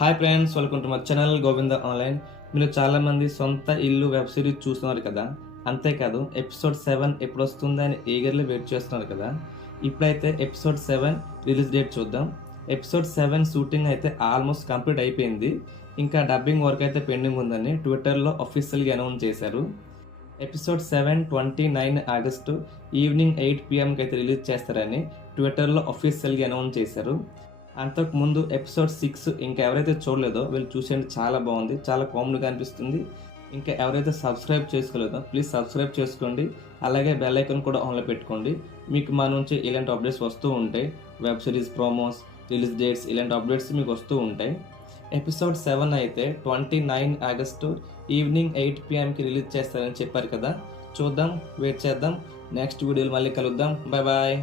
Hi friends, welcome to my channel Govinda online. మీరు చాలామంది సొంత ఇల్లు వెబ్ సిరీస్ చూస్తున్నారు కదా, అంతేకాదు ఎపిసోడ్ 7 ఎప్పుడు వస్తుందని ఈగర్లీ వెయిట్ చేస్తున్నారు కదా. ఇప్పుడైతే ఎపిసోడ్ 7 రిలీజ్ డేట్ చూద్దాం. ఎపిసోడ్ 7 షూటింగ్ అయితే ఆల్మోస్ట్ కంప్లీట్ అయిపోయింది. ఇంకా డబ్బింగ్ వర్క్ అయితే పెండింగ్ ఉందని ట్విట్టర్లో అఫీషియల్గా అనౌన్స్ చేశారు. ఎపిసోడ్ 7 29 ఆగస్టు ఈవినింగ్ 8 PM అయితే రిలీజ్ చేస్తారని ట్విట్టర్లో అఫీషియల్గా అనౌన్స్ చేశారు. అంతకుముందు ఎపిసోడ్ 6 ఇంకా ఎవరైతే చూడలేదో వీళ్ళు చూసేయండి, చాలా బాగుంది, చాలా కామెడీగా అనిపిస్తుంది. ఇంకా ఎవరైతే సబ్స్క్రైబ్ చేసుకోలేదో ప్లీజ్ సబ్స్క్రైబ్ చేసుకోండి. అలాగే బెల్ ఐకాన్ కూడా ఆన్లో పెట్టుకోండి. మీకు మా నుంచి ఇలాంటి అప్డేట్స్ వస్తూ ఉంటాయి. Web series promos, release dates, ఇలాంటి అప్డేట్స్ మీకు వస్తూ ఉంటాయి. ఎపిసోడ్ 7 అయితే 29 ఆగస్టు ఈవినింగ్ 8 PMకి రిలీజ్ చేస్తారని చెప్పారు కదా. చూద్దాం, వెయిట్ చేద్దాం. నెక్స్ట్ వీడియోలో మళ్ళీ కలుద్దాం. Bye bye.